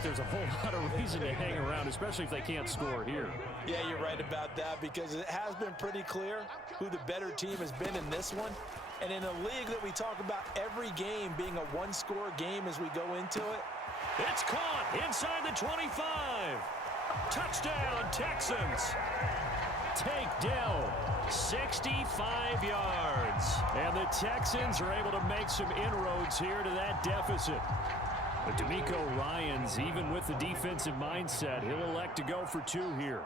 like there's a whole lot of reason to hang around, especially if they can't score here. Yeah, you're right about that, because it has been pretty clear who the better team has been in this one. And in a league that we talk about every game being a one-score game as we go into it. It's caught inside the 25. Touchdown, Texans. Takedown, 65 yards. And the Texans are able to make some inroads here to that deficit. But D'Amico Ryans, even with the defensive mindset, he'll elect to go for 2 here.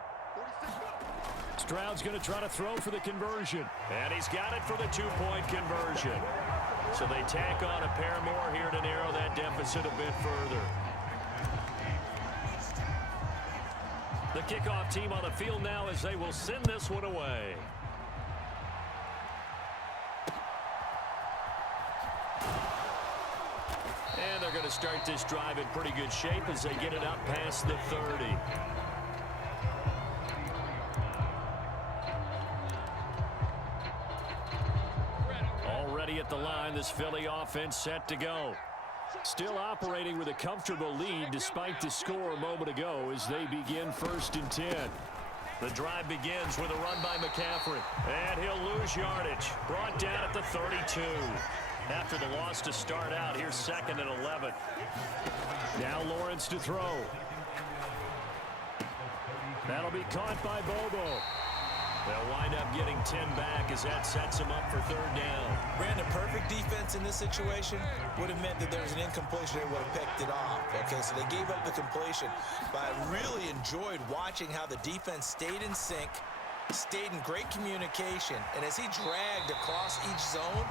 Stroud's going to try to throw for the conversion. And he's got it for the 2-point conversion. So they tack on a pair more here to narrow that deficit a bit further. The kickoff team on the field now as they will send this one away. And they're going to start this drive in pretty good shape as they get it up past the 30. Already at the line, this Philly offense set to go. Still operating with a comfortable lead despite the score a moment ago as they begin 1st and 10. The drive begins with a run by McCaffrey. And he'll lose yardage. Brought down at the 32. After the loss to start out, here's 2nd and 11. Now Lawrence to throw. That'll be caught by Bobo. They'll wind up getting 10 back as that sets him up for 3rd down. Brandon, perfect defense in this situation would have meant that there was an incompletion. They would have picked it off. Okay, so they gave up the completion. But I really enjoyed watching how the defense stayed in sync, stayed in great communication. And as he dragged across each zone,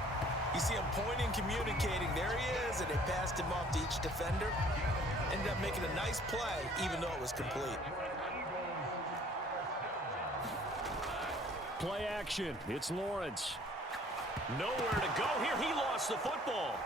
you see him pointing, communicating. There he is, and they passed him off to each defender. Ended up making a nice play, even though it was complete. Play action. It's Lawrence. Nowhere to go here. He lost the football.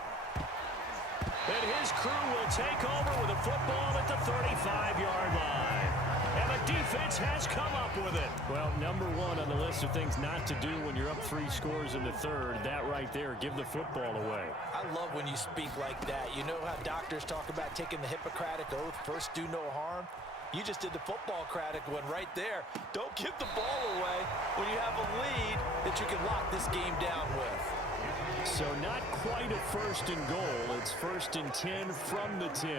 And his crew will take over with a football at the 35-yard line. And the defense has come up with it. Well, number 1 on the list of things not to do when you're up 3 scores in the 3rd. That right there, give the football away. I love when you speak like that. You know how doctors talk about taking the Hippocratic Oath, first do no harm? You just did the football-cratic one right there. Don't give the ball away when you have a lead that you can lock this game down with. So not quite a 1st and goal. It's 1st and 10 from the 10.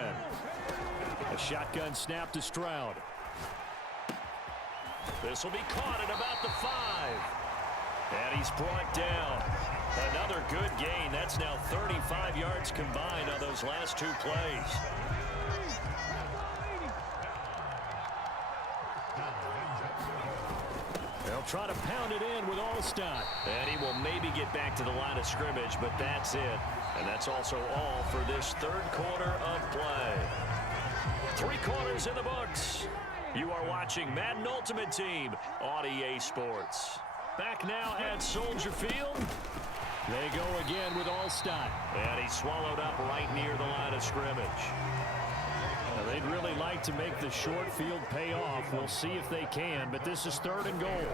A shotgun snap to Stroud. This will be caught at about the 5. And he's brought down. Another good gain. That's now 35 yards combined on those last 2 plays. They'll try to pound it in with Allstott. And he will maybe get back to the line of scrimmage, but that's it. And that's also all for this 3rd quarter of play. 3 quarters in the books. You are watching Madden Ultimate Team on EA Sports. Back now at Soldier Field. They go again with Allstott. And he's swallowed up right near the line of scrimmage. Now, they'd really like to make the short field pay off. We'll see if they can, but this is 3rd and goal.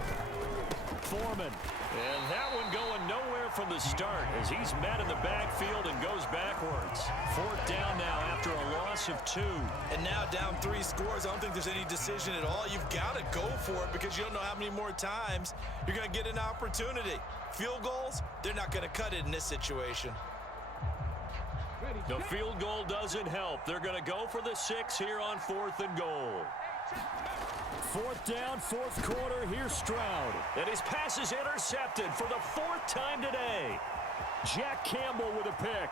Foreman. And that one going nowhere from the start as he's met in the backfield and goes backwards. 4th down now after a loss of 2. And now down 3 scores. I don't think there's any decision at all. You've got to go for it because you don't know how many more times you're going to get an opportunity. Field goals, they're not going to cut it in this situation. The field goal doesn't help. They're going to go for the 6 here on 4th and goal. 4th down, 4th quarter. Here's Stroud. And his pass is intercepted for the 4th time today. Jack Campbell with a pick.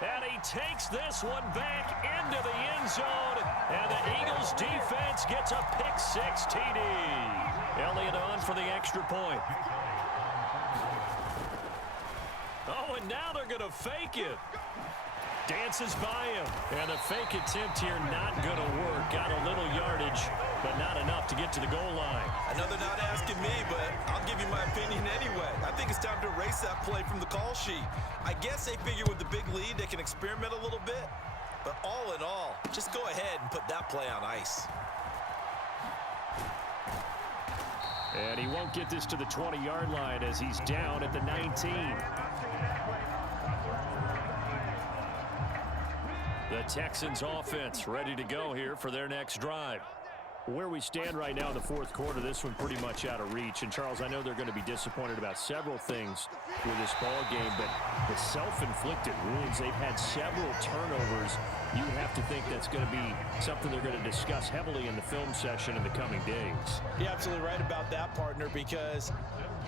And he takes this one back into the end zone. And the Eagles defense gets a pick-6 TD. Elliott on for the extra point. Oh, and now they're going to fake it. Dances by him. And the fake attempt here not going to work. Got a little yardage, but not enough to get to the goal line. I know they're not asking me, but I'll give you my opinion anyway. I think it's time to erase that play from the call sheet. I guess they figure with the big lead they can experiment a little bit. But all in all, just go ahead and put that play on ice. And he won't get this to the 20-yard line as he's down at the 19. The Texans offense ready to go here for their next drive. Where we stand right now in the fourth quarter, this one pretty much out of reach. And, Charles, I know they're going to be disappointed about several things with this ball game, but the self-inflicted wounds, they've had several turnovers. You have to think that's going to be something they're going to discuss heavily in the film session in the coming days. You're absolutely right about that, partner, because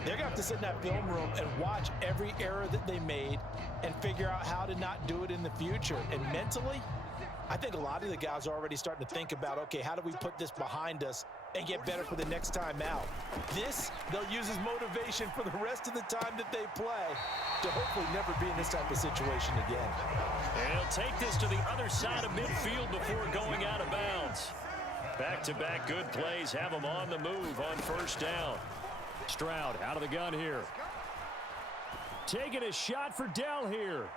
they're going to have to sit in that film room and watch every error that they made and figure out how to not do it in the future. And mentally, I think a lot of the guys are already starting to think about, okay, how do we put this behind us and get better for the next time out? This, they'll use as motivation for the rest of the time that they play to hopefully never be in this type of situation again. And he'll take this to the other side of midfield before going out of bounds. Back-to-back good plays have him on the move on first down. Stroud out of the gun here. Taking a shot for Dell here.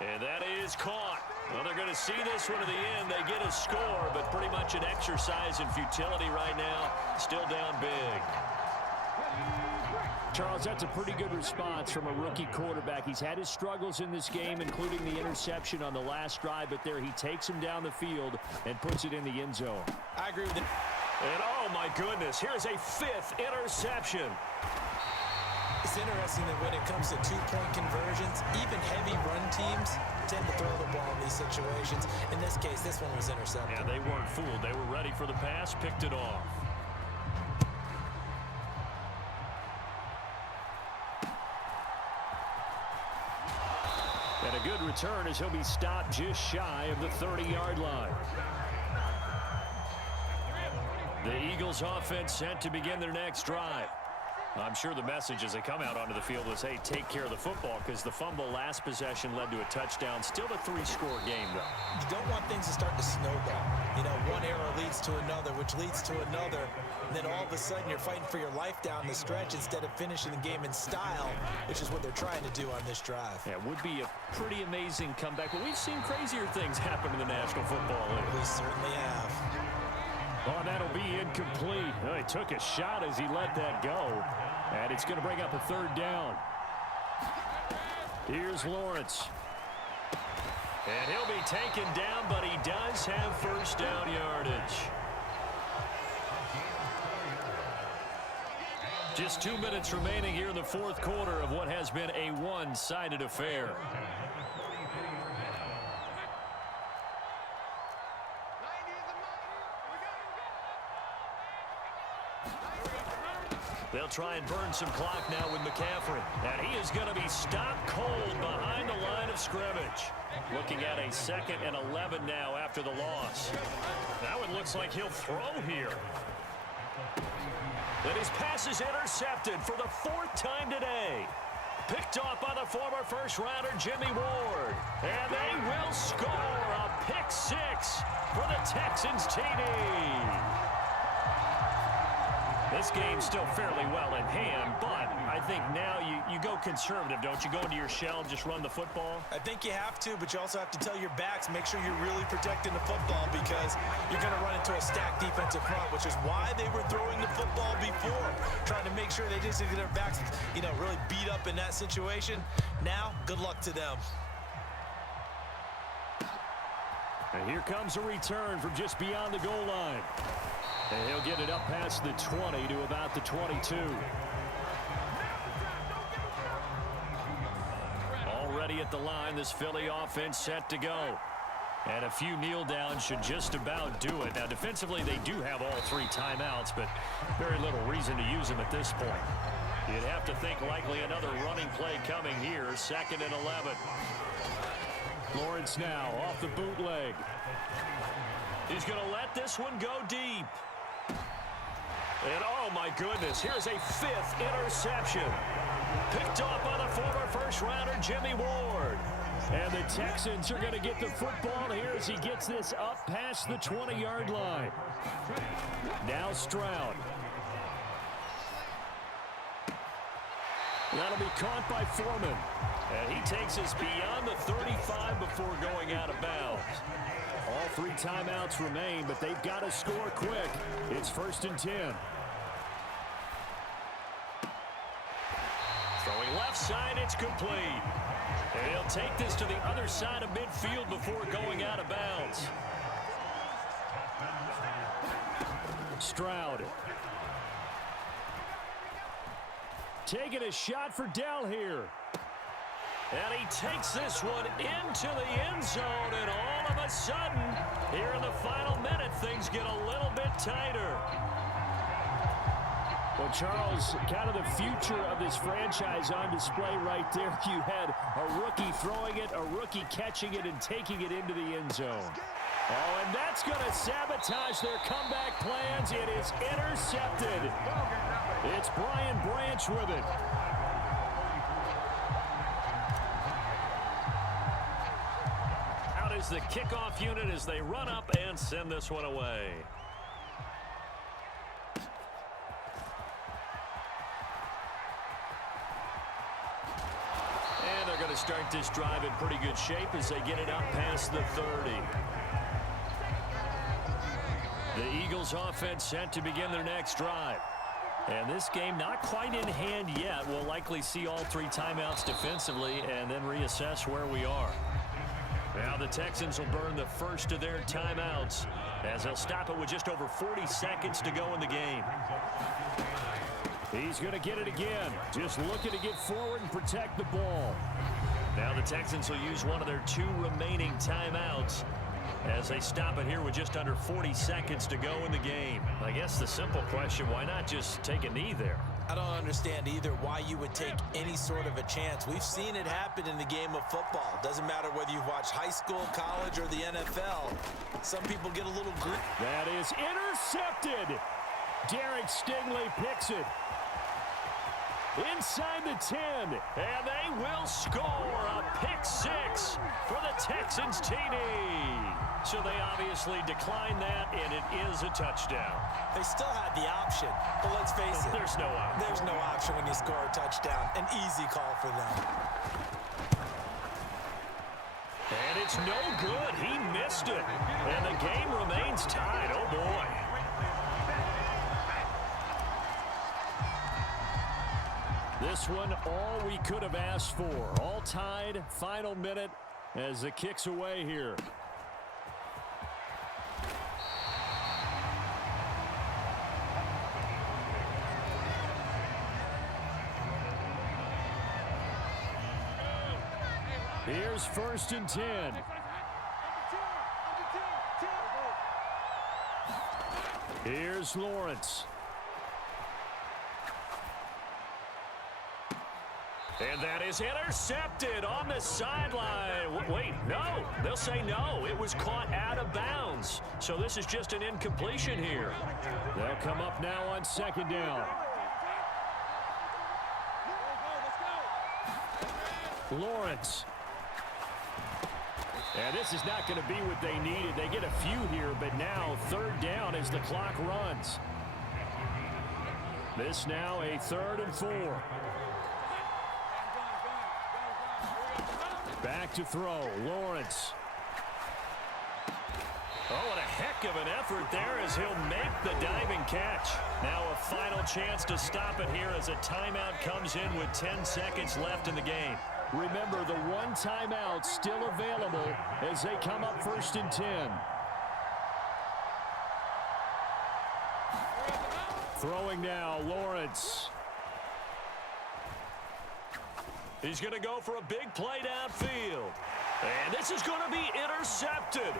And that is caught. Well, they're going to see this one to the end. They get a score, but pretty much an exercise in futility right now. Still down big. Charles, that's a pretty good response from a rookie quarterback. He's had his struggles in this game, including the interception on the last drive, but there he takes him down the field and puts it in the end zone. I agree with it. And, oh, my goodness, here's a fifth interception. It's interesting that when it comes to two-point conversions, even heavy run teams tend to throw the ball in these situations. In this case, this one was intercepted. Yeah, they weren't fooled. They were ready for the pass, picked it off. And a good return as he'll be stopped just shy of the 30-yard line. The Eagles offense set to begin their next drive. I'm sure the message as they come out onto the field is, hey, take care of the football, because the fumble last possession led to a touchdown. Still a three-score game, though. You don't want things to start to snowball. You know, one error leads to another, which leads to another. And then all of a sudden you're fighting for your life down the stretch instead of finishing the game in style, which is what they're trying to do on this drive. Yeah, it would be a pretty amazing comeback, but we've seen crazier things happen in the National Football League. We certainly have. Oh, that'll be incomplete. Oh, he took a shot as he let that go. And it's going to bring up a third down. Here's Lawrence. And he'll be taken down, but he does have first down yardage. Just 2 minutes remaining here in the fourth quarter of what has been a one-sided affair. They'll try and burn some clock now with McCaffrey. And he is going to be stopped cold behind the line of scrimmage. Looking at a 2nd and 11 now after the loss. That one looks like he'll throw here. And his pass is intercepted for the 4th time today. Picked off by the former first-rounder Jimmy Ward. And they will score a pick 6 for the Texans TD. This game's still fairly well in hand, but I think now you go conservative, don't you? Go into your shell and just run the football? I think you have to, but you also have to tell your backs, make sure you're really protecting the football, because you're going to run into a stacked defensive front, which is why they were throwing the football before, trying to make sure they just get their backs, really beat up in that situation. Now, good luck to them. And here comes a return from just beyond the goal line. And he'll get it up past the 20 to about the 22. Already at the line, this Philly offense set to go. And a few kneel downs should just about do it. Now, defensively, they do have all 3 timeouts, but very little reason to use them at this point. You'd have to think likely another running play coming here, 2nd and 11. Lawrence now off the bootleg. He's going to let this one go deep. And, oh, my goodness, here's a 5th interception. Picked off by the former first-rounder Jimmy Ward. And the Texans are going to get the football here as he gets this up past the 20-yard line. Now Stroud. That'll be caught by Foreman. And he takes us beyond the 35 before going out of bounds. All 3 timeouts remain, but they've got to score quick. It's 1st and 10. left side, it's complete. And he'll take this to the other side of midfield before going out of bounds. Stroud. Taking a shot for Dell here. And he takes this one into the end zone, and all of a sudden, here in the final minute, things get a little bit tighter. Well, Charles, kind of the future of this franchise on display right there. You had a rookie throwing it, a rookie catching it, and taking it into the end zone. Oh, and that's going to sabotage their comeback plans. It is intercepted. It's Brian Branch with it. Out is the kickoff unit as they run up and send this one away. And they're going to start this drive in pretty good shape as they get it up past the 30. The Eagles offense set to begin their next drive. And this game not quite in hand yet. We'll likely see all three timeouts defensively and then reassess where we are. Now the Texans will burn the first of their timeouts as they'll stop it with just over 40 seconds to go in the game. He's going to get it again. Just looking to get forward and protect the ball. Now the Texans will use one of their two remaining timeouts as they stop it here with just under 40 seconds to go in the game. I guess the simple question, why not just take a knee there? I don't understand either why you would take any sort of a chance. We've seen it happen in the game of football. Doesn't matter whether you've watched high school, college, or the NFL. Some people get a little grip. That is intercepted. Derek Stingley picks it. Inside the 10, and they will score a pick six for the Texans TD. So they obviously declined that, and it is a touchdown. They still had the option, but let's face it. There's no option. There's no option when you score a touchdown. An easy call for them. And it's no good. He missed it. And the game remains tied. Oh, boy. This one, all we could have asked for. All tied, final minute as the kick's away here. Here's 1st and 10. Here's Lawrence. And that is intercepted on the sideline. Wait, no. They'll say no. It was caught out of bounds. So this is just an incompletion here. They'll come up now on 2nd down. Lawrence. And this is not going to be what they needed. They get a few here, but now 3rd down as the clock runs. This now a 3rd and 4. Back to throw. Lawrence. Oh, and a heck of an effort there as he'll make the diving catch. Now a final chance to stop it here as a timeout comes in with 10 seconds left in the game. Remember, the one timeout still available as they come up 1st and 10. Throwing now, Lawrence. He's going to go for a big play downfield. And this is going to be intercepted.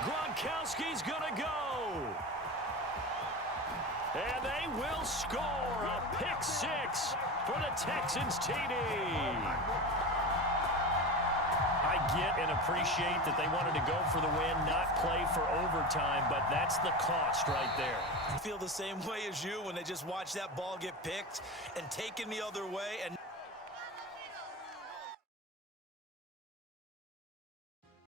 Gronkowski's going to go. And they will score a pick six for the Texans TD. I get and appreciate that they wanted to go for the win, not play for overtime, but that's the cost right there. I feel the same way as you when they just watch that ball get picked and taken the other way and